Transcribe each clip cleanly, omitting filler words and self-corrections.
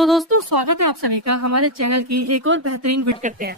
तो दोस्तों स्वागत है आप सभी का हमारे चैनल की एक और बेहतरीन वीडियो करते हैं।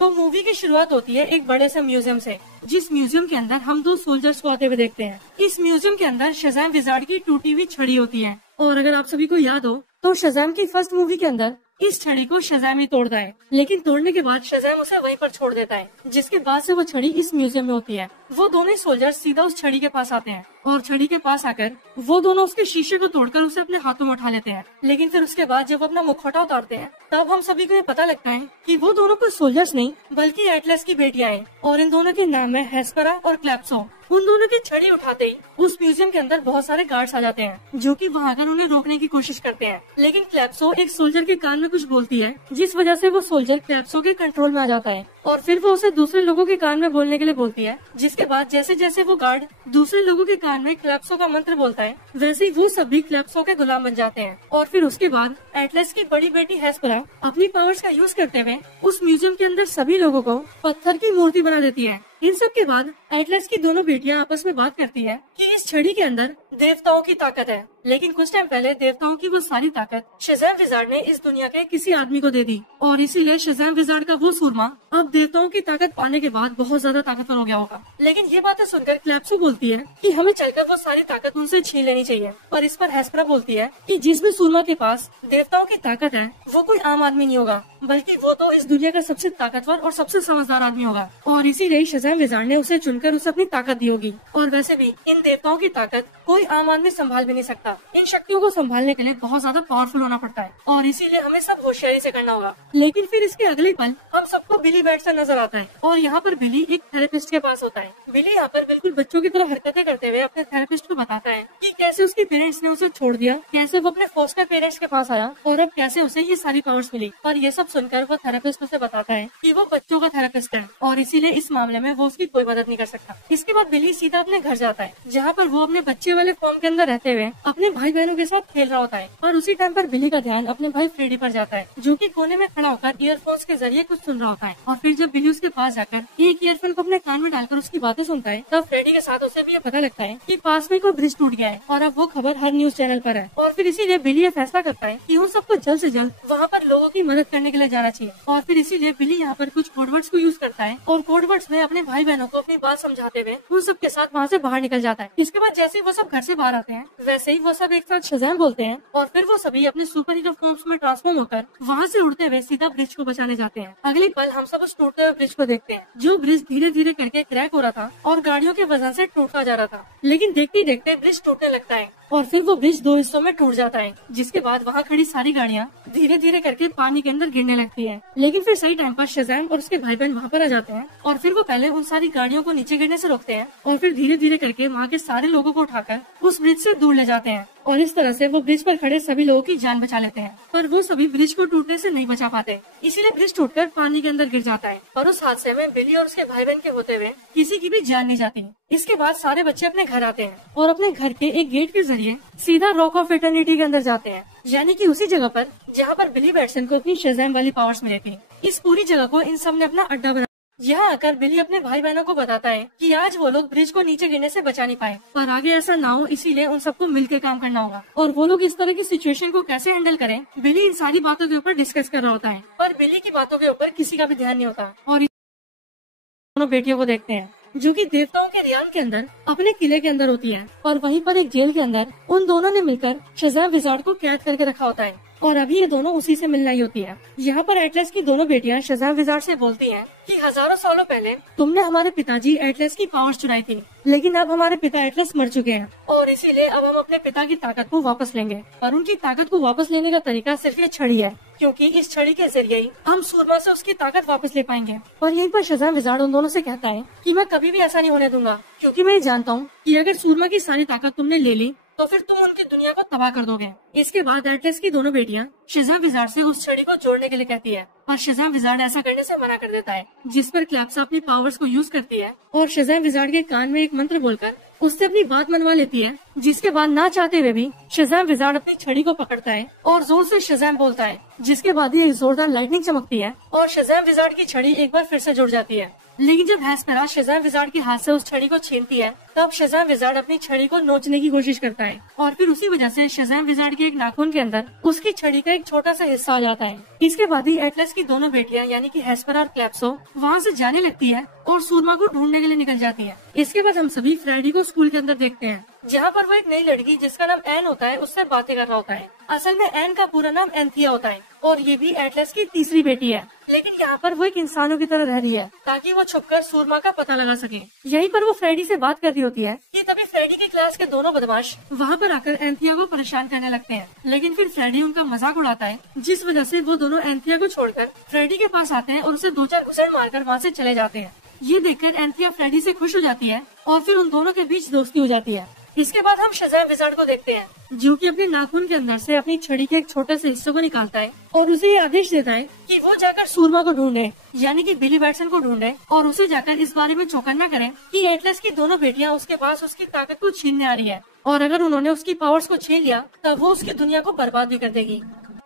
तो मूवी की शुरुआत होती है एक बड़े से म्यूजियम से, जिस म्यूजियम के अंदर हम दो सोल्जर्स को आते हुए देखते हैं। इस म्यूजियम के अंदर शज़ैम विज़ार्ड की टूटी हुई छड़ी होती है और अगर आप सभी को याद हो तो शज़ैम की फर्स्ट मूवी के अंदर इस छड़ी को शज़ैम ही तोड़ता है, लेकिन तोड़ने के बाद शज़ैम उसे वहीं पर छोड़ देता है। जिसके बाद से वो छड़ी इस म्यूजियम में होती है। वो दोनों सोल्जर्स सीधा उस छड़ी के पास आते हैं और छड़ी के पास आकर वो दोनों उसके शीशे को तोड़कर उसे अपने हाथों में उठा लेते हैं। लेकिन फिर उसके बाद जब अपना मुखौटा उतारते हैं तब हम सभी को ये पता लगता है कि वो दोनों कोई सोल्जर्स नहीं बल्कि एटलस की बेटियां हैं और इन दोनों के नाम है हेस्परा और क्लैप्सो। उन दोनों की छड़ी उठाते ही उस म्यूजियम के अंदर बहुत सारे गार्ड्स आ जाते हैं जो कि वहां आकर उन्हें रोकने की कोशिश करते हैं। लेकिन क्लैप्सो एक सोल्जर के कान में कुछ बोलती है जिस वजह से वो सोल्जर क्लैप्सो के कंट्रोल में आ जाता है और फिर वो उसे दूसरे लोगों के कान में बोलने के लिए बोलती है। जिसके बाद जैसे जैसे वो गार्ड दूसरे लोगों के कान में क्लैप्सो का मंत्र बोलता है वैसे ही वो सभी क्लैप्सो के गुलाम बन जाते हैं। और फिर उसके बाद एटलस की बड़ी बेटी हेस्परा अपनी पावर्स का यूज करते हुए उस म्यूजियम के अंदर सभी लोगों को पत्थर की मूर्ति बना देती है। इन सब के बाद एटलस की दोनों बेटियां आपस में बात करती है कि इस छड़ी के अंदर देवताओं की ताकत है, लेकिन कुछ टाइम पहले देवताओं की वो सारी ताकत शज़ैम विज़ार्ड ने इस दुनिया के किसी आदमी को दे दी और इसीलिए शज़ैम विज़ार्ड का वो सूरमा अब देवताओं की ताकत पाने के बाद बहुत ज्यादा ताकतवर हो गया होगा। लेकिन ये बातें सुनकर क्लैप्सो बोलती है कि हमें चलकर वो सारी ताकत उनसे छीन लेनी चाहिए। और इस पर हेस्परा बोलती है कि जिस भी सूरमा के पास देवताओं की ताकत है वो कोई आम आदमी नहीं होगा बल्कि वो तो इस दुनिया का सबसे ताकतवर और सबसे समझदार आदमी होगा और इसीलिए शज़ैम विज़ार्ड ने उसे चुनकर उसे अपनी ताकत दी होगी। और वैसे भी इन देवताओं की ताकत कोई आम आदमी संभाल भी नहीं सकता। इन शक्तियों को संभालने के लिए बहुत ज्यादा पावरफुल होना पड़ता है और इसीलिए हमें सब होशियारी से करना होगा। लेकिन फिर इसके अगले पल हम सबको बिली बैठता नजर आता है और यहाँ पर बिली एक थेरेपिस्ट के पास होता है। बिली यहाँ पर बिल्कुल बच्चों की तरह हरकतें करते हुए अपने थेरेपिस्ट को बताता है कि कैसे उसके पेरेंट्स ने उसे छोड़ दिया, कैसे वो अपने फोस्टर पेरेंट्स के पास आया और अब कैसे उसे ये सारी पावर्स मिली। और ये सब सुनकर वो थेरेपिस्ट उसे बताता है कि वो बच्चों का थेरेपिस्ट है और इसीलिए इस मामले में वो उसकी कोई मदद नहीं कर सकता। इसके बाद बिली सीधा अपने घर जाता है जहाँ पर वो अपने बच्चे वाले फॉर्म के अंदर रहते हुए अपने भाई बहनों के साथ खेल रहा होता है। और उसी टाइम पर बिली का ध्यान अपने भाई फ्रेडी पर जाता है जो कि कोने में खड़ा होकर ईयरफोन्स के जरिए कुछ सुन रहा होता है। और फिर जब बिली उसके पास जाकर एक ईयरफोन को अपने कान में डालकर उसकी बातें सुनता है तब फ्रेडी के साथ उसे भी ये पता लगता है कि पास में कोई ब्रिज टूट गया है और अब वो खबर हर न्यूज चैनल पर है। और फिर इसीलिए बिली ये फैसला करता है कि उन सबको जल्द से जल्द वहाँ पर लोगों की मदद करने के लिए जाना चाहिए। और फिर इसीलिए बिली यहाँ पर कुछ कोडवर्ड्स को यूज करता है और कोडवर्ड्स में अपने भाई बहनों को अपनी बात समझाते हुए उन सब के साथ वहाँ से बाहर निकल जाता है। इसके बाद जैसे ही वो सब घर से बाहर आते हैं वैसे ही वो सब एक साथ शज़ैम बोलते हैं और फिर वो सभी अपने सुपर हीरो फॉर्म्स में ट्रांसफॉर्म होकर वहाँ से उड़ते हुए सीधा ब्रिज को बचाने जाते हैं। अगले पल हम सब उस टूटते हुए ब्रिज को देखते हैं जो ब्रिज धीरे धीरे करके क्रैक हो रहा था और गाड़ियों के वजन से टूटता जा रहा था। लेकिन देखते ही देखते ब्रिज टूटने लगता है और फिर वो ब्रिज दो हिस्सों में टूट जाता है। जिसके बाद वहाँ खड़ी सारी गाड़ियाँ धीरे धीरे करके पानी के अंदर गिरने लगती है। लेकिन फिर सही टाइम पर शज़ैम और उसके भाई बहन वहाँ पर आ जाते हैं और फिर वो पहले उन सारी गाड़ियों को नीचे गिरने से रोकते हैं और फिर धीरे धीरे करके वहाँ के सारे लोगों को उठाकर उस ब्रिज से दूर ले जाते हैं और इस तरह से वो ब्रिज पर खड़े सभी लोगों की जान बचा लेते हैं। पर वो सभी ब्रिज को टूटने से नहीं बचा पाते, इसीलिए ब्रिज टूटकर पानी के अंदर गिर जाता है और उस हादसे में बिली और उसके भाई बहन के होते हुए किसी की भी जान नहीं जाती। इसके बाद सारे बच्चे अपने घर आते हैं और अपने घर के एक गेट के जरिए सीधा रॉक ऑफ इटर्निटी के अंदर जाते हैं, यानी कि उसी जगह पर जहाँ पर बिली बैटसन को अपनी शज़ैम वाली पावर्स मिली थी। इस पूरी जगह को इन सब ने अपना अड्डा बना। यहाँ आकर बिली अपने भाई बहनों को बताता है कि आज वो लोग ब्रिज को नीचे गिरने से बचा नहीं पाए पर आगे ऐसा ना हो इसीलिए उन सबको मिलकर काम करना होगा और वो लोग इस तरह की सिचुएशन को कैसे हैंडल करें। बिली इन सारी बातों के ऊपर डिस्कस कर रहा होता है पर बिली की बातों के ऊपर किसी का भी ध्यान नहीं होता और दोनों बेटियों को देखते हैं जो कि देवताओं के रियान के अंदर अपने किले के अंदर होती है और वहीं पर एक जेल के अंदर उन दोनों ने मिलकर शज़ैम विज़ार्ड को कैद करके रखा होता है और अभी ये दोनों उसी से मिलना ही होती है। यहाँ पर एटलस की दोनों बेटियां शज़ैम विज़ार्ड से बोलती हैं कि हजारों सालों पहले तुमने हमारे पिताजी एटलस की पावर्स चुराई थी, लेकिन अब हमारे पिता एटलस मर चुके हैं और इसीलिए अब हम अपने पिता की ताकत को वापस लेंगे। और उनकी ताकत को वापस लेने का तरीका सिर्फ ये छड़ी है, क्योंकि इस छड़ी के जरिए ही हम सूरमा से उसकी ताकत वापस ले पाएंगे। और यहीं पर शज़ैम विज़ार्ड उन दोनों से कहता है कि मैं कभी भी ऐसा नहीं होने दूंगा, क्योंकि मैं जानता हूँ कि अगर सूरमा की सारी ताकत तुमने ले ली तो फिर तुम उनकी दुनिया को तबाह कर दोगे। इसके बाद एटलस की दोनों बेटियां शज़ैम विज़ार्ड से उस छड़ी को जोड़ने के लिए कहती है पर शज़ैम विज़ार्ड ऐसा करने से मना कर देता है, जिस पर क्लैप्सा अपनी पावर्स को यूज करती है और शज़ैम विज़ार्ड के कान में एक मंत्र बोलकर उससे अपनी बात मनवा लेती है। जिसके बाद ना चाहते हुए भी शज़ैम विज़ार्ड अपनी छड़ी को पकड़ता है और जोर से शज़ैम बोलता है, जिसके बाद ही एक जोरदार लाइटनिंग चमकती है और शज़ैम विज़ार्ड की छड़ी एक बार फिर से जुड़ जाती है। लेकिन जब हेस्पेरा शेज़ैम विज़ार्ड के हाथ से उस छड़ी को छीनती है, तब शेज़ैम विज़ार्ड अपनी छड़ी को नोचने की कोशिश करता है और फिर उसी वजह से शेज़ैम विज़ार्ड के एक नाखून के अंदर उसकी छड़ी का एक छोटा सा हिस्सा आ जाता है। इसके बाद ही एटलस की दोनों बेटियां यानी कि हेस्पेरा और क्लैप्सो वहाँ से जाने लगती है और सूरमा को ढूंढने के लिए निकल जाती है। इसके बाद हम सभी फ्रेडी को स्कूल के अंदर देखते हैं, जहाँ पर वो एक नई लड़की जिसका नाम एन होता है उससे बातें कर रहा होता है। असल में एन का पूरा नाम एंथिया होता है और ये भी एटलस की तीसरी बेटी है, लेकिन यहाँ पर वो एक इंसानों की तरह रह रही है ताकि वो छुपकर सूरमा का पता लगा सके। यहीं पर वो फ्रेडी से बात कर रही होती है कि तभी फ्रेडी की क्लास के दोनों बदमाश वहाँ पर आकर एंथिया को परेशान करने लगते हैं, लेकिन फिर फ्रेडी उनका मजाक उड़ाता है, जिस वजह से वो दोनों एंथिया को छोड़कर फ्रेडी के पास आते हैं और उसे 2-4 घुसेड़ मारकर वहाँ से चले जाते हैं। ये देखकर एंथिया फ्रेडी से खुश हो जाती है और फिर उन दोनों के बीच दोस्ती हो जाती है। इसके बाद हम शेज़ैम विज़ार्ड को देखते हैं, जो कि अपने नाखून के अंदर से अपनी छड़ी के एक छोटे से हिस्से को निकालता है और उसे ये आदेश देता है कि वो जाकर सूरमा को ढूंढे, यानी कि बिली बैटसन को ढूंढे और उसे जाकर इस बारे में चौकन्ना करें कि एटलस की दोनों बेटियां उसके पास उसकी ताकत को छीनने आ रही है और अगर उन्होंने उसकी पावर्स को छीन लिया तब वो उसकी दुनिया को बर्बाद भी कर देगी।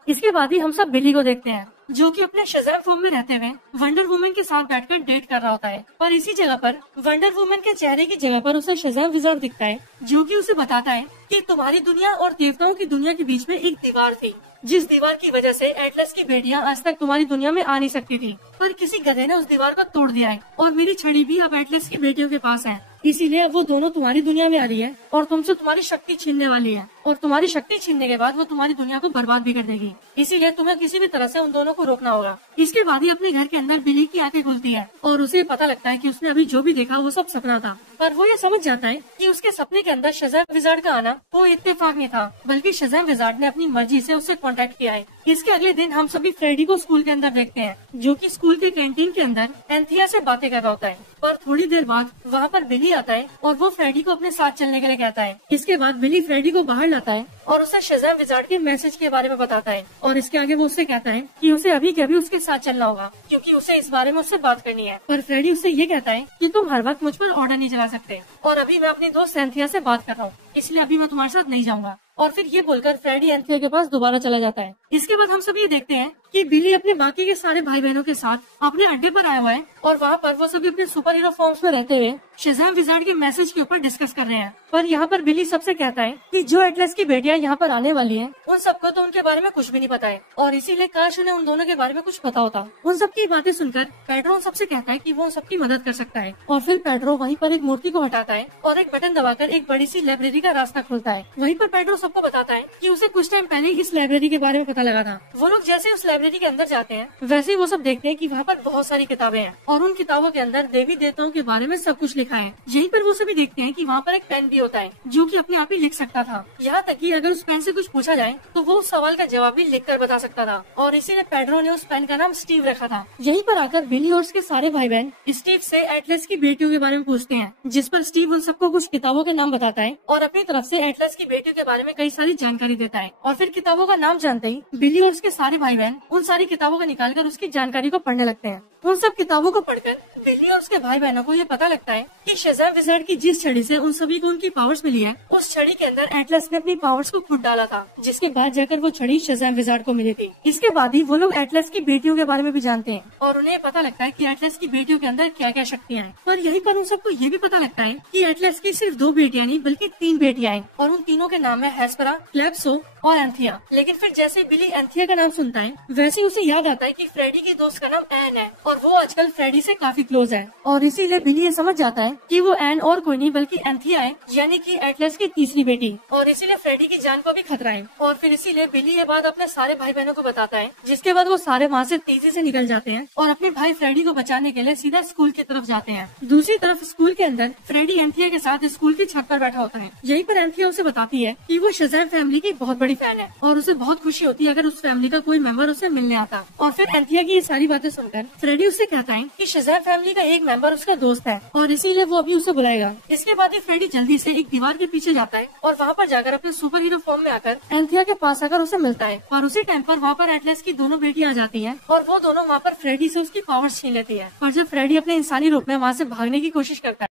इसके बाद ही हम सब बिली को देखते हैं, जो कि अपने शेज़ैम फॉर्म में रहते हुए वंडर वुमन के साथ बैठकर डेट कर रहा होता है। पर इसी जगह पर वंडर वुमन के चेहरे की जगह पर उसे शेज़ैम विज़ार्ड दिखता है, जो कि उसे बताता है कि तुम्हारी दुनिया और देवताओं की दुनिया के बीच में एक दीवार थी, जिस दीवार की वजह से एटलस की बेटियां आज तक तुम्हारी दुनिया में आ नहीं सकती थी, पर किसी गधे ने उस दीवार को तोड़ दिया है और मेरी छड़ी भी अब एटलस की बेटियों के पास है, इसीलिए अब वो दोनों तुम्हारी दुनिया में आ रही है और तुमसे तुम्हारी शक्ति छीनने वाली है और तुम्हारी शक्ति छीनने के बाद वो तुम्हारी दुनिया को बर्बाद भी कर देगी, इसीलिए तुम्हें किसी भी तरह से उन दोनों को रोकना होगा। इसके बाद ही अपने घर के अंदर बिली की आंखें खुलती है और उसे पता लगता है कि उसने अभी जो भी देखा वो सब सपना था, पर वो ये समझ जाता है कि उसके सपने के अंदर शेज़ैम विज़ार्ड का आना वो इत्तेफाक नहीं था, बल्कि शेज़ैम विज़ार्ड ने अपनी मर्जी से उससे कांटेक्ट किया है। इसके अगले दिन हम सभी फ्रेडी को स्कूल के अंदर देखते हैं, जो कि स्कूल के कैंटीन के अंदर एंथिया से बातें कर रहा होता है, पर थोड़ी देर बाद वहाँ पर बिली आता है और वो फ्रेडी को अपने साथ चलने के लिए कहता है। इसके बाद बिली फ्रेडी को बाहर लाता है और उसे शेज़ैम विज़ार्ड के मैसेज के बारे में बताता है और इसके आगे वो उससे कहता है कि उसे अभी के अभी उसके साथ चलना होगा, क्योंकि उसे इस बारे में उससे बात करनी है। पर फ्रेडी उससे ये कहता है कि तुम हर वक्त मुझ पर ऑर्डर नहीं चला सकते और अभी मैं अपनी दोस्त एंथिया से बात कर रहा हूँ, इसलिए अभी मैं तुम्हारे साथ नहीं जाऊंगा। और फिर ये बोलकर फ्रेडी एंथिया के पास दोबारा चला जाता है। इसके बाद हम सब ये देखते हैं कि बिली अपने बाकी के सारे भाई बहनों के साथ अपने अड्डे पर आया हुआ है और वहाँ पर वो सभी अपने सुपर हीरो फॉर्म्स में रहते हुए शेज़ैम विज़ार्ड के मैसेज के ऊपर डिस्कस कर रहे हैं। पर यहाँ पर बिली सबसे कहता है कि जो एटलस की बेटियां यहाँ पर आने वाली हैं, उन सबको तो उनके बारे में कुछ भी नहीं पता है और इसीलिए काश उन्हें उन दोनों के बारे में कुछ पता होता। उन सबकी बातें सुनकर पेड्रो सबसे कहता है कि वो सबकी मदद कर सकता है और फिर पेड्रो वहीं पर एक मूर्ति को हटाता है और एक बटन दबाकर एक बड़ी सी लाइब्रेरी का रास्ता खुलता है। वहीं पर पेड्रो सबको बताता है कि उसे कुछ टाइम पहले इस लाइब्रेरी के बारे में पता लगा था। वो लोग जैसे उस लाइब्रेरी के अंदर जाते हैं, वैसे ही वो सब देखते हैं कि वहाँ पर बहुत सारी किताबें हैं और उन किताबों के अंदर देवी देवताओं के बारे में सब कुछ लिखा है। यहीं पर वो सभी देखते हैं कि वहाँ पर एक पेन भी होता है, जो कि अपने आप ही लिख सकता था। यहाँ तक कि अगर उस पेन से कुछ पूछा जाए तो वो उस सवाल का जवाब भी लिख कर बता सकता था और इसीलिए पेड्रो ने उस पेन का नाम स्टीव रखा था। यहीं पर आकर बिली और उसके सारे भाई बहन स्टीव से एटलस की बेटियों के बारे में पूछते हैं, जिस पर स्टीव उन सबको कुछ किताबों के नाम बताता है और अपनी तरफ से एटलस की बेटियों के बारे में कई सारी जानकारी देता है। और फिर किताबों का नाम जानते ही बिली और उसके सारे भाई बहन उन सारी किताबों को निकालकर उसकी जानकारी को पढ़ने लगते हैं। उन सब किताबों को पढ़कर बिली और उसके भाई बहनों को ये पता लगता है कि शेज़ैम विज़ार्ड की जिस छड़ी से उन सभी को उनकी पावर्स मिली है, उस छड़ी के अंदर एटलस ने अपनी पावर्स को खुद डाला था, जिसके बाद जाकर वो छड़ी शेज़ैम विज़ार्ड को मिली थी। इसके बाद ही वो लोग एटलस की बेटियों के बारे में भी जानते हैं और उन्हें पता लगता है कि एटलस की बेटियों के अंदर क्या क्या शक्तियाँ हैं। पर यहीं पर उन सबको ये भी पता लगता है कि एटलस की सिर्फ 2 बेटियां नहीं बल्कि 3 बेटियां हैं और उन तीनों के नाम है हेस्पेरा, क्लैप्सो और एंथिया। लेकिन फिर जैसे बिली एंथिया का नाम सुनता है, वैसे ही उसे याद आता है कि फ्रेडी की दोस्त का नाम एन है और वो आजकल फ्रेडी से काफी क्लोज है और इसीलिए बिली ये समझ जाता है कि वो एन और कोई नहीं बल्कि एंथिया है, यानी कि एटलस की तीसरी बेटी, और इसीलिए फ्रेडी की जान को भी खतरा है। और फिर इसीलिए बिली ये बात अपने सारे भाई बहनों को बताता है, जिसके बाद वो सारे वहाँ से तेजी से निकल जाते हैं और अपने भाई फ्रेडी को बचाने के लिए सीधा स्कूल की तरफ जाते हैं। दूसरी तरफ स्कूल के अंदर फ्रेडी एंथिया के साथ स्कूल की छत पर बैठा होता है। यहीं पर एंथिया उसे बताती है कि वो शेज़ैम फैमिली की बहुत बड़ी फैन है और उसे बहुत खुशी होती है अगर उस फैमिली का कोई मेंबर उसे मिलने आता। और फिर एंथिया की ये सारी बातें सुनकर फ्रेडी उससे कहता है कि शेज़ैम फैमिली का एक मेंबर उसका दोस्त है और इसीलिए वो अभी उसे बुलाएगा। इसके बाद फ्रेडी जल्दी से एक दीवार के पीछे जाता है और वहाँ पर जाकर अपने सुपर हीरो फॉर्म में आकर एंथिया के पास आकर उसे मिलता है और उसी टाइम पर वहाँ पर एटलस की दोनों बेटियां आ जाती हैं और वो दोनों वहाँ पर फ्रेडी से उसकी पावर्स छीन लेती है। और जब फ्रेडी अपने इंसानी रूप में वहाँ से भागने की कोशिश करता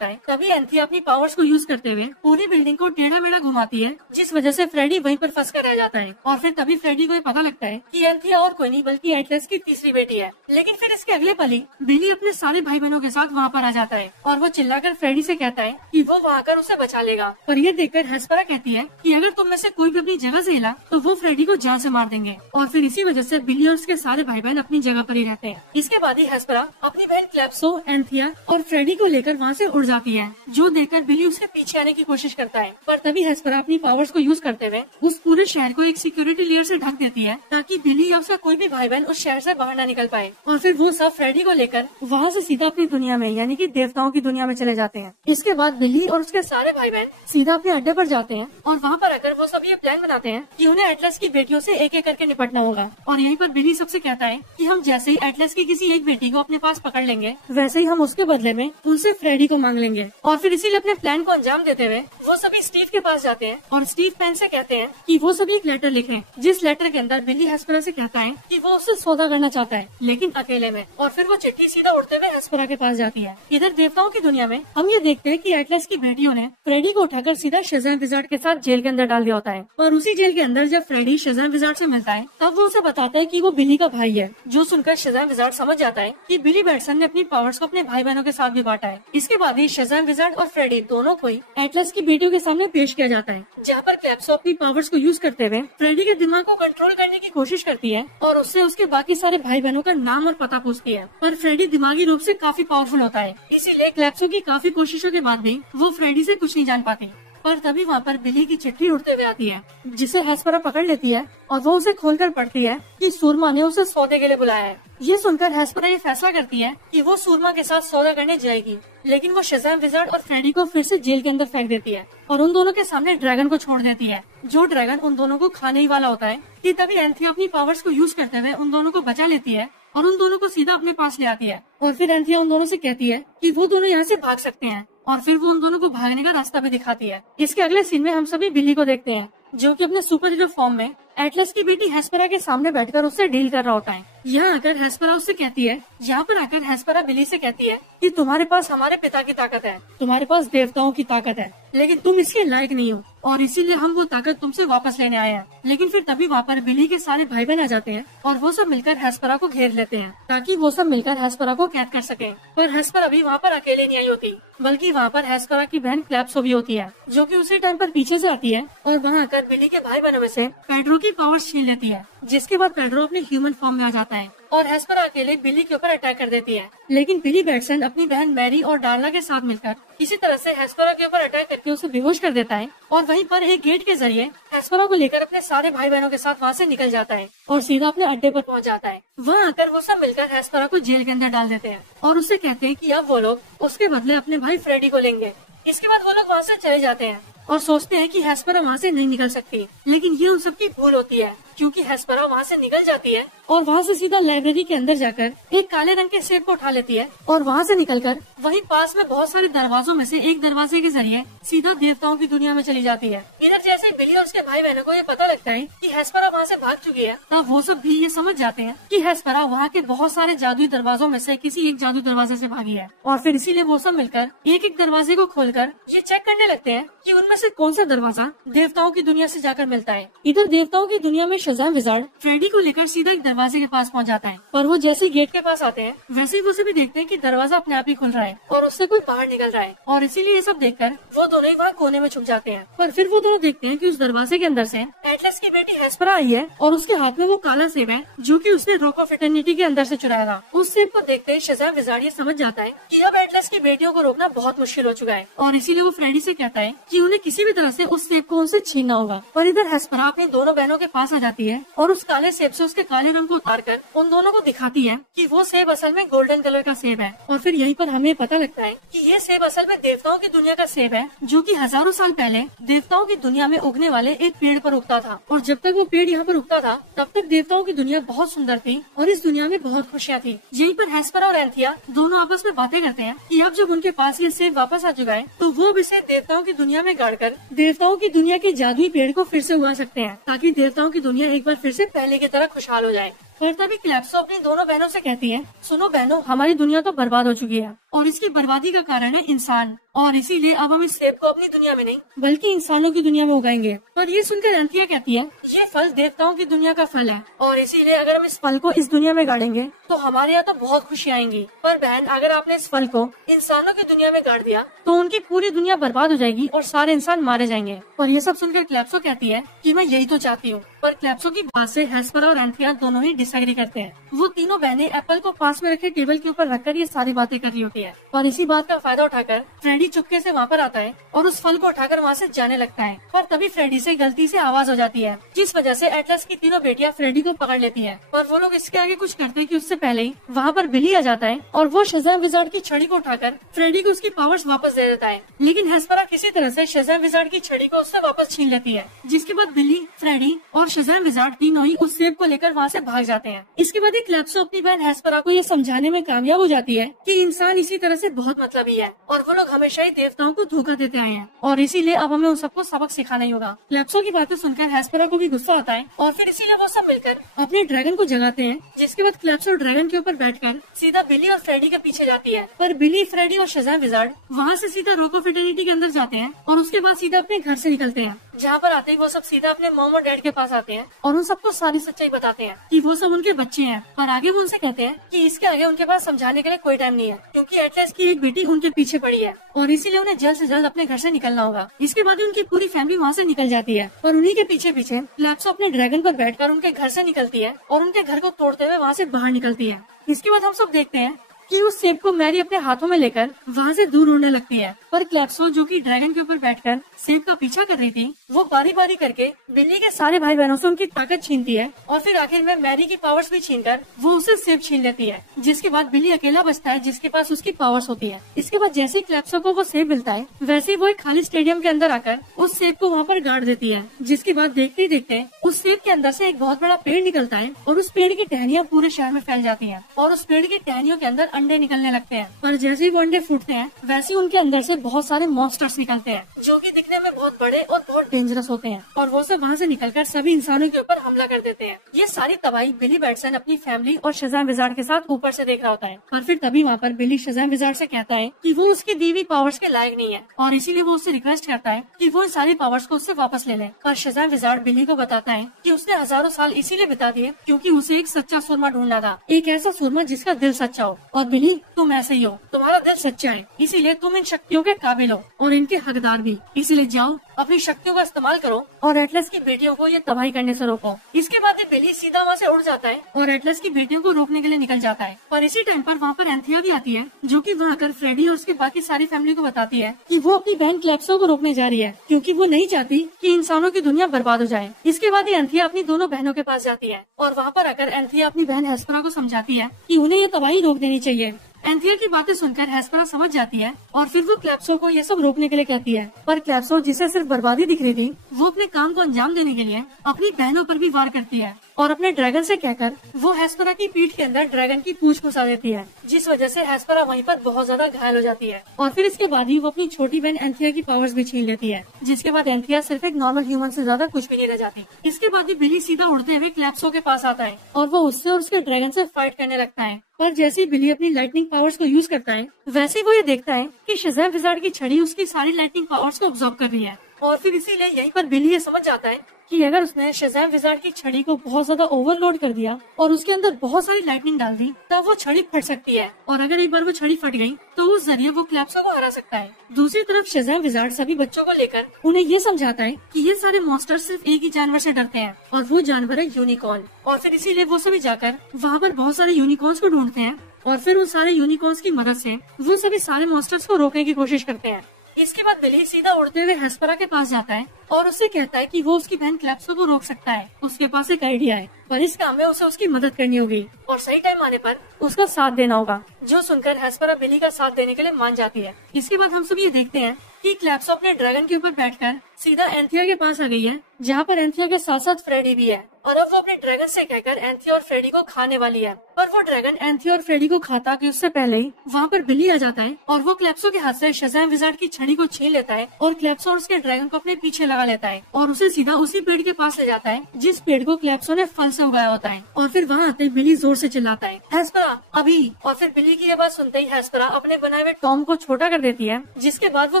है तभी एंथिया अपनी पावर्स को यूज करते हुए पूरी बिल्डिंग को टेढ़ा मेढ़ा घुमाती है, जिस वजह से फ्रेडी वहीं पर फंस कर रह जाता है। और फिर तभी फ्रेडी को ये पता लगता है कि एंथिया और कोई नहीं बल्कि एटलस की तीसरी बेटी है। लेकिन फिर इसके अगले पल ही बिली अपने सारे भाई बहनों के साथ वहाँ पर आ जाता है और वो चिल्लाकर फ्रेडी से कहता है कि वो वहाँ कर उसे बचा लेगा। पर यह देखकर हेस्परा कहती है कि अगर तुम में से कोई भी अपनी जगह से हिला तो वो फ्रेडी को जान से मार देंगे। और फिर इसी वजह से बिली और उसके सारे भाई बहन अपनी जगह पर ही रहते हैं। इसके बाद ही हेस्परा अपनी बहन क्लैप्सो, एंथिया और फ्रेडी को लेकर वहाँ से उड़ जाती है, जो देखकर बिली उसके पीछे आने की कोशिश करता है। पर तभी हेस्परा अपनी पावर्स को यूज करते हुए उस पूरे शहर को एक सिक्योरिटी लेयर से ढक देती है, ताकि बिली या उसका कोई भी भाई बहन उस शहर से बाहर न निकल पाए। और फिर वो सब फ्रेडी को लेकर वहाँ से सीधा अपनी दुनिया में यानी कि देवताओं की दुनिया में चले जाते हैं। इसके बाद बिली और उसके सारे भाई बहन सीधा अपने अड्डे पर जाते हैं और वहाँ पर आकर वो सब ये प्लान बनाते हैं कि उन्हें एटलस की बेटियों से एक एक करके निपटना होगा। और यहीं पर बिली सबसे कहता है कि हम जैसे ही एटलस की किसी एक बेटी को अपने पास पकड़ लेंगे, वैसे ही हम उसके बदले में उनसे फ्रेडी को मांग लेंगे। और फिर इसीलिए अपने प्लान को अंजाम देते हुए वो सभी स्टीव के पास जाते हैं और स्टीव पेन से कहते हैं कि वो सभी एक लेटर लिखें, जिस लेटर के अंदर बिली हेस्परा से कहता है कि वो उससे सौदा करना चाहता है, लेकिन अकेले में। और फिर वो चिट्ठी सीधा उड़ते हुए हेस्परा के पास जाती है। इधर देवताओं की दुनिया में हम ये देखते हैं कि एटलस की बेटियों ने फ्रेडी को उठाकर सीधा शज़ैम विज़ार्ड के साथ जेल के अंदर डाल दिया होता है। और उसी जेल के अंदर जब फ्रेडी शज़ैम विज़ार्ड से मिलता है, तब वो उसे बताता है कि वो बिली का भाई है, जो सुनकर शज़ैम विज़ार्ड समझ जाता है कि बिली बैटसन ने अपनी पावर्स को अपने भाई बहनों के साथ भी बांटा है। इसके बाद ही शज़ैम विज़ार्ड और फ्रेडी दोनों को ही एटलस की बेटियों के सामने पेश किया जाता है, जहाँ पर क्लैप्सो अपनी पावर्स को यूज करते हुए फ्रेडी के दिमाग को कंट्रोल करने की कोशिश करती है और उससे उसके बाकी सारे भाई बहनों का नाम और पता पूछती है। पर फ्रेडी दिमागी रूप से काफी पावरफुल होता है, इसीलिए क्लैप्सो की काफी कोशिशों के बाद भी वो फ्रेडी से कुछ नहीं जान पाती। पर तभी वहाँ पर बिली की चिट्ठी उड़ते हुए आती है, जिसे हेस्परा पकड़ लेती है और वो उसे खोलकर पढ़ती है कि सूरमा ने उसे सौदे के लिए बुलाया है। ये सुनकर हेस्परा ये फैसला करती है कि वो सूरमा के साथ सौदा करने जाएगी, लेकिन वो शज़ैम विज़ार्ड और फ्रेडी को फिर से जेल के अंदर फेंक देती है और उन दोनों के सामने ड्रैगन को छोड़ देती है, जो ड्रैगन उन दोनों को खाने ही वाला होता है। कि तभी एंथिया अपनी पावर्स को यूज करते हुए उन दोनों को बचा लेती है और उन दोनों को सीधा अपने पास ले आती है। और फिर एंथिया उन दोनों से कहती है कि वो दोनों यहाँ से भाग सकते हैं और फिर वो उन दोनों को भागने का रास्ता भी दिखाती है। इसके अगले सीन में हम सभी बिली को देखते हैं, जो कि अपने सुपर हीरो फॉर्म में एटलस की बेटी हेस्परा के सामने बैठकर उससे डील कर रहा होता है। यहाँ आकर हेस्परा उससे कहती है, यहाँ पर आकर हेस्परा बिली से कहती है कि तुम्हारे पास हमारे पिता की ताकत है, तुम्हारे पास देवताओं की ताकत है, लेकिन तुम इसके लायक नहीं हो और इसीलिए हम वो ताकत तुमसे वापस लेने आए हैं। लेकिन फिर तभी वहाँ पर बिली के सारे भाई बहन आ जाते हैं और वो सब मिलकर हेस्परा को घेर लेते हैं, ताकि वो सब मिलकर हेस्परा को कैद कर सके। पर हेस्परा भी वहाँ पर अकेले नहीं आई होती, बल्कि वहाँ पर हेस्परा की बहन क्लैप्सो भी होती है, जो कि उसी टाइम पर पीछे से आती है और वहाँ आकर बिली के भाई बहनों में से पेड्रो की पावर्स छीन लेती है। जिसके बाद पेड्रो अपने ह्यूमन फॉर्म में आ जाता है और हेस्परा अकेले बिली के ऊपर अटैक कर देती है। लेकिन बिली बैटसन अपनी बहन मैरी और डार्ला के साथ मिलकर किसी तरह से हेस्परा के ऊपर अटैक करके उसे बेहोश कर देता है और वहीं पर एक गेट के जरिए हेस्परा को लेकर अपने सारे भाई बहनों के साथ वहाँ से निकल जाता है और सीधा अपने अड्डे पर पहुँच जाता है। वहाँ आकर वो सब मिलकर हेस्परा को जेल के अंदर डाल देते हैं और उससे कहते हैं कि अब वो लोग उसके बदले अपने भाई फ्रेडी को लेंगे। इसके बाद वो लोग वहाँ से चले जाते हैं और सोचते हैं कि हेस्परा वहाँ से नहीं निकल सकती, लेकिन ये उन सबकी भूल होती है, क्योंकि हेस्परा वहाँ से निकल जाती है और वहाँ से सीधा लाइब्रेरी के अंदर जाकर एक काले रंग के सेब को उठा लेती है और वहाँ से निकलकर वहीं पास में बहुत सारे दरवाजों में से एक दरवाजे के जरिए सीधा देवताओं की दुनिया में चली जाती है। इधर जैसे बिली और उसके भाई बहनों को ये पता लगता है कि हेस्परा वहाँ से भाग चुकी है, तब वो सब भी ये समझ जाते हैं कि हेस्परा वहाँ के बहुत सारे जादुई दरवाजों में से किसी एक जादू दरवाजे से भागी है। और फिर इसीलिए वो सब मिलकर एक एक दरवाजे को खोलकर ये चेक करने लगते हैं कि उनमें से कौन सा दरवाजा देवताओं की दुनिया से जाकर मिलता है। इधर देवताओं की दुनिया में शज़ैम विज़ार्ड फ्रेडी को लेकर सीधा एक दरवाजे के पास पहुंच जाता है, पर वो जैसे गेट के पास आते हैं वैसे ही वो सभी देखते हैं कि दरवाजा अपने आप ही खुल रहा है और उससे कोई बाहर निकल रहा है। और इसीलिए ये सब देखकर वो दोनों ही वहाँ कोने में छुप जाते हैं। पर फिर वो दोनों देखते हैं कि उस दरवाजे के अंदर से एटलस की बेटी हेस्परा आई है और उसके हाथ में वो काला सेब है, जो कि उसने रोक ऑफ इटर्निटी के अंदर से चुराया था। उस सेब को देखते ही शज़ैम विज़ार्ड ये समझ जाता है कि अब एटलस की बेटियों को रोकना बहुत मुश्किल हो चुका है और इसीलिए वो फ्रेडी से कहता है कि उन्हें किसी भी तरह से उस सेब को उनसे छीनना होगा। पर इधर हेस्परा अपनी दोनों बहनों के पास आ जाती है और उस काले सेब से उसके काले रंग को उतारकर उन दोनों को दिखाती है कि वो सेब असल में गोल्डन कलर का सेब है। और फिर यहीं पर हमें पता लगता है कि ये सेब असल में देवताओं की दुनिया का सेब है, जो कि हजारों साल पहले देवताओं की दुनिया में उगने वाले एक पेड़ पर उगता था। और जब तक वो पेड़ यहाँ पर उगता था तब तक देवताओं की दुनिया बहुत सुंदर थी और इस दुनिया में बहुत खुशियाँ थी। यहीं पर हेस्परा और एंथिया दोनों आपस में बातें करते हैं कि अब जब उनके पास ये सेब वापस आ चुका है तो वो इसे देवताओं की दुनिया में गाड़कर देवताओं की दुनिया के जादुई पेड़ को फिर से उगा सकते हैं, ताकि देवताओं की दुनिया एक बार फिर से पहले की तरह खुशहाल हो जाए। पर तभी क्लैप्सो अपनी दोनों बहनों से कहती है, सुनो बहनों, हमारी दुनिया तो बर्बाद हो चुकी है और इसकी बर्बादी का कारण है इंसान, और इसीलिए अब हम इस सेब को अपनी दुनिया में नहीं बल्कि इंसानों की दुनिया में उगाएंगे। पर ये सुनकर एंथिया कहती है, ये फल देवताओं की दुनिया का फल है और इसीलिए अगर हम इस फल को इस दुनिया में गाड़ेंगे तो हमारे यहाँ तो बहुत खुशी आएंगी। पर बहन, अगर आपने इस फल को इंसानों की दुनिया में गाड़ दिया तो उनकी पूरी दुनिया बर्बाद हो जाएगी और सारे इंसान मारे जाएंगे। और ये सब सुनकर क्लैप्सो कहती है कि मैं यही तो चाहती हूँ। पर क्लैप्सो की बात से हेस्परा और एंथिया दोनों ही डिसएग्री करते हैं। वो तीनों बहनें एप्पल को पास में रखे टेबल के ऊपर रखकर ये सारी बातें कर रही होती है और इसी बात का फायदा उठाकर फ्रेडी चुपके से वहाँ पर आता है और उस फल को उठाकर वहाँ से जाने लगता है। पर तभी फ्रेडी से गलती से आवाज हो जाती है, जिस वजह से एटलस की तीनों बेटियां फ्रेडी को पकड़ लेती हैं। पर वो लोग इसके आगे कुछ करते हैं कि उससे पहले ही वहाँ पर बिली आ जाता है और वो शज़ैम विज़ार्ड की छड़ी को उठाकर फ्रेडी को उसकी पावर्स वापस दे देता है। लेकिन हेस्परा किसी तरह से शज़ैम विज़ार्ड की छड़ी को उससे वापस छीन लेती है, जिसके बाद बिली, फ्रेडी और शज़ैम विज़ार्ड तीनों ही उस सेब को लेकर वहाँ से भाग जाते हैं। इसके बाद क्लैप्सो अपनी बहन हेस्परा को ये समझाने में कामयाब हो जाती है कि इंसान इसी तरह से बहुत मतलबी है और वो लोग हमेशा ही देवताओं को धोखा देते आए हैं और इसीलिए अब हमें उन सबको सबक सिखाना ही होगा। क्लैप्सो की बातें सुनकर हेस्परा को भी गुस्सा आता है और फिर इसीलिए वो सब मिलकर अपने ड्रैगन को जगाते हैं, जिसके बाद क्लैप्सो ड्रैगन के ऊपर बैठकर सीधा बिली और फ्रेडी के पीछे जाती है। पर बिली, फ्रेडी और शज़ैम विज़ार्ड वहाँ से सीधा रोको फिटर्निटी के अंदर जाते हैं और उसके बाद सीधा अपने घर से निकलते हैं। जहाँ पर आते ही वो सब सीधा अपने मॉम और डैड के पास आते हैं और उन सबको सारी सच्चाई बताते हैं कि वो सब उनके बच्चे हैं। पर आगे वो उनसे कहते हैं कि इसके आगे उनके पास समझाने के लिए कोई टाइम नहीं है, क्योंकि एटलस की एक बेटी उनके पीछे पड़ी है और इसीलिए उन्हें जल्द से जल्द अपने घर से निकलना होगा। इसके बाद उनकी पूरी फैमिली वहाँ से निकल जाती है और उन्हीं के पीछे पीछे क्लैप्सो अपने ड्रैगन पर बैठकर उनके घर से निकलती है और उनके घर को तोड़ते हुए वहाँ से बाहर निकलती है। इसके बाद हम सब देखते हैं कि उस सेब को मैरी अपने हाथों में लेकर वहाँ से दूर उड़ने लगती है। पर क्लैप्सो, जो कि ड्रैगन के ऊपर बैठकर सेब का पीछा कर रही थी, वो बारी बारी करके बिल्ली के सारे भाई बहनों से उनकी ताकत छीनती है और फिर आखिर में मैरी की पावर्स भी छीनकर वो उसे सेब छीन लेती है, जिसके बाद बिल्ली अकेला बचता है जिसके पास उसकी पावर्स होती है। इसके बाद जैसे ही क्लैप्सो को वो सेब मिलता है, वैसे ही वो एक खाली स्टेडियम के अंदर आकर उस सेब को वहाँ पर गाड़ देती है, जिसके बाद देखते ही देखते उस सेब के अंदर से एक बहुत बड़ा पेड़ निकलता है और उस पेड़ की टहनियाँ पूरे शहर में फैल जाती है और उस पेड़ की टहनियों के अंदर अंडे निकलने लगते हैं। पर जैसे ही वो अंडे फूटते हैं, वैसे ही उनके अंदर से बहुत सारे मॉन्स्टर्स निकलते हैं, जो कि दिखने में बहुत बड़े और बहुत डेंजरस होते हैं और वो सब वहाँ से निकलकर सभी इंसानों के ऊपर हमला कर देते हैं। ये सारी तबाही बिली बैटसन अपनी फैमिली और शज़ैम विज़ार्ड के साथ ऊपर से देख रहा होता है। पर फिर तभी वहाँ पर बिली शज़ैम विज़ार्ड से कहता है कि वो उसकी दी हुई पावर्स के लायक नहीं है और इसीलिए वो उससे रिक्वेस्ट करता है कि वो इन सारी पावर्स को उससे वापस ले ले। पर शज़ैम विज़ार्ड बिली को बताता है कि उसने हजारों साल इसीलिए बिता दिए क्योंकि उसे एक सच्चा सुरमा ढूंढना था, एक ऐसा सुरमा जिसका दिल सच्चा हो। और बिली, तुम ऐसे ही हो, तुम्हारा दिल सच्चा है, इसीलिए तुम इन शक्तियों के काबिल हो और इनके हकदार भी। इसीलिए जाओ, अपनी शक्तियों का इस्तेमाल करो और एटलस की बेटियों को ये तबाही करने से रोको। इसके बाद ये बिली सीधा वहाँ से उड़ जाता है और एटलस की बेटियों को रोकने के लिए निकल जाता है। पर इसी टाइम पर वहाँ पर एंथिया भी आती है, जो कि वहाँ आकर फ्रेडी और उसकी बाकी सारी फैमिली को बताती है कि वो अपनी बहन क्लैप्सो को रोकने जा रही है, क्योंकि वो नहीं चाहती कि इंसानों की दुनिया बर्बाद हो जाए। इसके बाद ये एंथिया अपनी दोनों बहनों के पास जाती है और वहाँ पर आकर एंथिया अपनी बहन हेस्परा को समझाती है कि उन्हें ये तबाही रोक देनी चाहिए। एंथिया की बातें सुनकर हेस्परा समझ जाती है और फिर वो क्लैप्सो को ये सब रोकने के लिए कहती है। पर क्लैप्सो, जिसे सिर्फ बर्बादी दिख रही थी, वो अपने काम को अंजाम देने के लिए अपनी बहनों पर भी वार करती है और अपने ड्रैगन से कहकर वो हेस्परा की पीठ के अंदर ड्रैगन की पूंछ घुसा देती है, जिस वजह से हेस्परा वहीं पर बहुत ज्यादा घायल हो जाती है। और फिर इसके बाद ही वो अपनी छोटी बहन एंथिया की पावर्स भी छीन लेती है, जिसके बाद एंथिया सिर्फ एक नॉर्मल ह्यूमन से ज्यादा कुछ भी नहीं रह जाती। इसके बाद ही बिली सीधा उड़ते हुए क्लैप्सो के पास आता है और वो उससे और उसके ड्रैगन से फाइट करने लगता है। पर जैसे ही बिली अपनी लाइटनिंग पावर्स को यूज करता है, वैसे ही वो ये देखता है कि शज़ैम विज़ार्ड की छड़ी उसकी सारी लाइटनिंग पावर्स को ऑब्जॉर्व कर रही है और फिर इसीलिए यहीं पर बिली ये समझ जाता है कि अगर उसने शज़ैम विज़ार्ड की छड़ी को बहुत ज्यादा ओवरलोड कर दिया और उसके अंदर बहुत सारी लाइटनिंग डाल दी, तब वो छड़ी फट सकती है और अगर एक बार वो छड़ी फट गई तो उस जरिए वो क्लैप्सो को हरा सकता है। दूसरी तरफ शज़ैम विज़ार्ड सभी बच्चों को लेकर उन्हें ये समझाता है कि ये सारे मॉन्स्टर सिर्फ एक ही जानवर से डरते हैं और वो जानवर है यूनिकॉर्न। और फिर इसीलिए वो सभी जाकर वहाँ पर बहुत सारे यूनिकॉर्न्स को ढूंढते हैं और फिर उन सारे यूनिकॉर्न्स की मदद से वो सभी सारे मॉन्स्टर्स को रोकने की कोशिश करते हैं। इसके बाद बिली सीधा उड़ते हुए हेस्परा के पास जाता है और उससे कहता है कि वो उसकी बहन क्लैप्सो को रोक सकता है। उसके पास एक आइडिया है, पर इस काम में उसे उसकी मदद करनी होगी और सही टाइम आने पर उसका साथ देना होगा, जो सुनकर हेस्परा बिली का साथ देने के लिए मान जाती है। इसके बाद हम सब ये देखते हैं कि क्लैप्सो अपने ड्रैगन के ऊपर बैठकर सीधा एंथिया के पास आ गई है, जहाँ पर एंथिया के साथ साथ फ्रेडी भी है। और अब वो अपने ड्रैगन से कहकर एंथिया और फ्रेडी को खाने वाली है। पर वो ड्रैगन एंथिया और फ्रेडी को खाता कि उससे पहले ही वहाँ पर बिली आ जाता है और वो क्लैप्सो के हाथ से शज़ैम विज़ार्ड की छड़ी को छीन लेता है और क्लैप्सो और उसके ड्रैगन को अपने पीछे लगा लेता है और उसे सीधा उसी पेड़ के पास ले जाता है जिस पेड़ को क्लैप्सो ने फल से उगाया होता है। और फिर वहाँ आते ही बिली जोर से चिल्लाता है, हैस्परा अभी। और फिर बिली की ये बात सुनते ही हैस्परा अपने बनाए हुए टॉम को छोटा कर देती है, जिसके बाद वो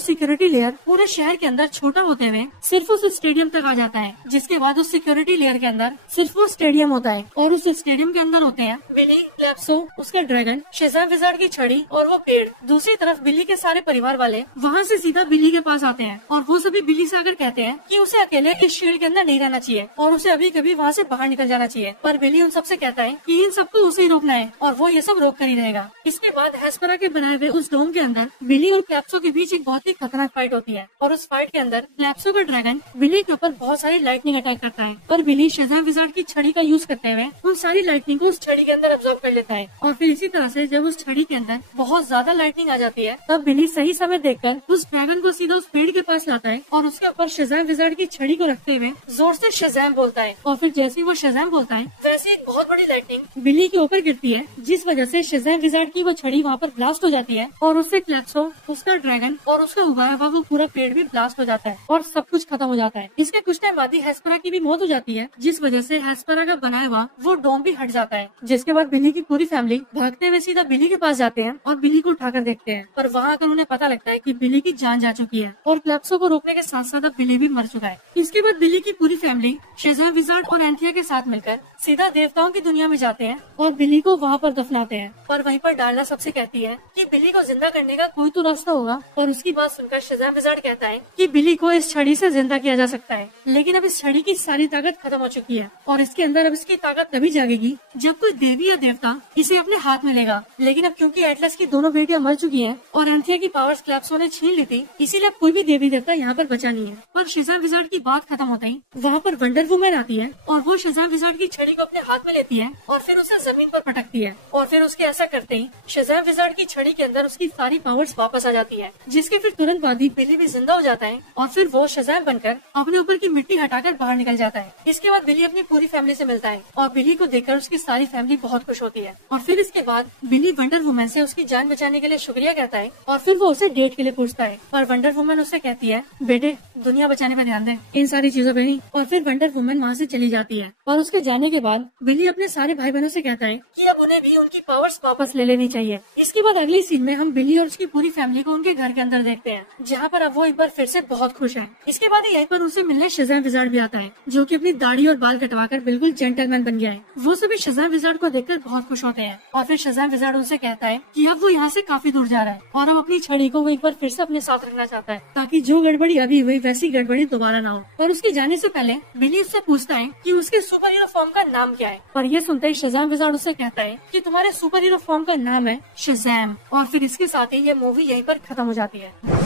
सिक्योरिटी लेयर पूरे शहर के अंदर छोटा होते हुए सिर्फ उस स्टेडियम तक आ जाता है। जिसके बाद उस सिक्योरिटी लेयर के अंदर सिर्फ वो स्टेडियम होता है और उस स्टेडियम के अंदर होते हैं बिली, क्लैप्सो, उसका ड्रैगन, शज़ैम विज़ार्ड की छड़ी और वो पेड़। दूसरी तरफ बिली के सारे परिवार वाले वहाँ से सीधा बिली के पास आते हैं और वो सभी बिली से आकर कहते हैं कि उसे अकेले इस शील्ड के अंदर नहीं रहना चाहिए और उसे अभी कभी वहाँ से बाहर निकल जाना चाहिए। पर बिली उन सबसे कहता है कि इन सबको उसे ही रोकना है और वो ये सब रोक कर ही रहेगा। इसके बाद हैस्परा के बनाए हुए उस डोम के अंदर बिली और क्लैप्सो के बीच एक बहुत ही खतरनाक फाइट होती है और उस फाइट के अंदर क्लैप्सो का ड्रैगन बिली के ऊपर बहुत सारी लाइटनिंग अटैक करता है। पर बिली शज़ैम विज़ार्ड की छड़ी का यूज करते हुए उन सारी लाइटनिंग को उस छड़ी के अंदर अब्सॉर्ब कर लेता है और फिर इसी तरह से जब उस छड़ी के अंदर बहुत ज्यादा लाइटनिंग आ जाती है तब बिली सही समय देखकर उस ड्रैगन को सीधा उस पेड़ के पास लाता है और उसके ऊपर शज़ैम विज़ार्ड की छड़ी को रखते हुए जोर से शज़ैम बोलता है। और फिर जैसे ही वो शज़ैम बोलता है वैसे एक बहुत बड़ी लाइटनिंग बिली के ऊपर गिरती है, जिस वजह से शज़ैम विज़ार्ड की वो छड़ी वहाँ पर ब्लास्ट हो जाती है और उससे क्लैप्सो, उसका ड्रैगन और उसका उगाया हुआ वो पूरा पेड़ भी ब्लास्ट हो जाता है और सब कुछ खत्म हो जाता है। इसके कुछ टाइम बाद ही हैस्परा की भी मौत हो जाती है, जिस वजह से हैस्परा का बनाया हुआ वो डोम भी हट जाता है। जिसके बाद बिली की पूरी फैमिली भागते हुए सीधा बिली के पास जाते हैं और बिली को उठाकर देखते हैं। पर वहाँ आकर उन्हें पता लगता है कि बिली की जान जा चुकी है और क्लैप्सो को रोकने के साथ साथ अब बिली भी मर चुका है। इसके बाद बिली की पूरी फैमिली शज़ैम विज़ार्ड और एंथिया के साथ मिलकर सीधा देवताओं की दुनिया में जाते हैं और बिली को वहाँ पर दफनाते हैं। पर वहीं पर डार्ला सबसे कहती है कि बिली को जिंदा करने का कोई तो रास्ता होगा। और उसकी बात सुनकर शज़ैम विज़ार्ड कहता है कि बिली को इस छड़ी से जिंदा किया जा सकता है, लेकिन अब इस छड़ी की सारी ताकत खत्म हो चुकी है और इसके अंदर अब इसकी ताकत तभी जागेगी जब कोई देवी या देवता इसे अपने हाथ में लेगा। लेकिन अब क्योंकि एटलस की दोनों बेटियां मर चुकी हैं और एंथिया की पावर्स क्लैप्सो ने छीन ली थी, इसीलिए अब कोई भी देवी देवता यहाँ पर बचा नहीं है। पर शज़ैम विज़ार्ड की बात खत्म होते ही वहाँ पर वंडर वुमन आती है और वो शज़ैम विज़ार्ड की छड़ी को अपने हाथ में लेती है और फिर उसे जमीन पर पटकती है और फिर उसके ऐसा करते ही शज़ैम विज़ार्ड की छड़ी के अंदर उसकी सारी पावर्स वापस आ जाती है, जिसके फिर तुरंत बाद ही बिली भी जिंदा हो जाता है और फिर वो शज़ैम बनकर अपने ऊपर की मिट्टी हटाकर बाहर निकल जाता है। इसके बाद बिली अपनी पूरी फैमिली से मिलता है और बिली को देखकर उसकी सारी फैमिली बहुत खुश होती है। और फिर इसके बाद बिली वंडर वुमन से उसकी जान बचाने के लिए शुक्रिया कहता है और फिर वो उसे डेट के लिए पूछता है। और वंडर वुमन उससे कहती है, बेटे दुनिया बचाने पर ध्यान दे, इन सारी चीजों पे नहीं। और फिर वंडर वुमन वहाँ से चली जाती है और उसके जाने के बाद बिली अपने सारे भाई बहनों से कहता है कि अब उन्हें भी उनकी पावर्स वापस ले लेनी चाहिए। इसके बाद अगली सीन में हम बिली और उसकी पूरी फैमिली को उनके घर के अंदर देखते हैं, जहाँ पर अब वो एक बार फिर से बहुत खुश है। इसके बाद यहीं पर उसे मिलने शज़ैम विज़ार्ड भी आता है, जो कि अपनी दाढ़ी और बाल कटवाकर बिल्कुल जेंटलमैन बन गया है। वो सभी शज़ैम विज़ार्ड को देखकर बहुत खुश होते हैं और फिर शज़ैम विज़ार्ड उनसे कहता है कि अब वो यहाँ से काफी दूर जा रहा है और अब अपनी छड़ी को वो एक बार फिर से अपने साथ रखना चाहता है, ताकि जो गड़बड़ी अभी हुई वैसी गड़बड़ी दोबारा ना हो। पर उसके जाने से पहले बिली उससे पूछता है कि उसके सुपर हीरो फॉर्म का नाम क्या है। पर ये सुनते ही शज़ैम विज़ार्ड उससे कहता है कि तुम्हारे सुपर हीरो फॉर्म का नाम है शज़ैम। और फिर इसके साथ ही ये मूवी यहीं पर खत्म हो जाती है।